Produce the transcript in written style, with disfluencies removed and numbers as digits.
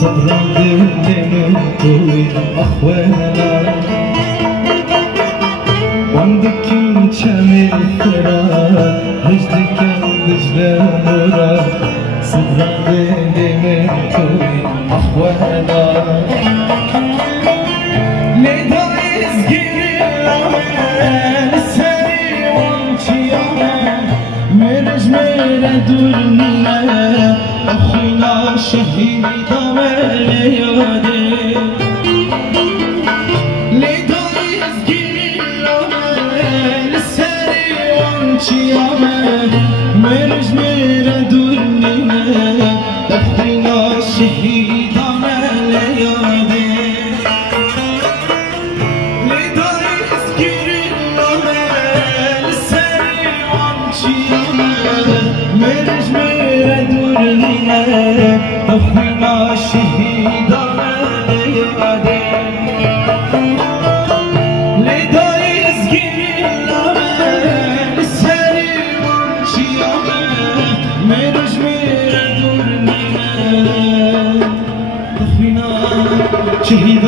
صبرا دلنا طويل أخوانا وعندك شامل فرا هجدك دجلة مرا صبرا دلنا طويل أخوانا ليدا يزقير الأمان السري وانشيانا مرج مرة دورنا أخينا شهيد مرج مرة دورنا أخينا شهيد عمليادي ليدا يذكر الأمان السري وانشيانا مرج مرة دورنا أخينا شهيد عمليادي ليدا يذكر الأمان السري مرج مرة دورنا أخينا شهيد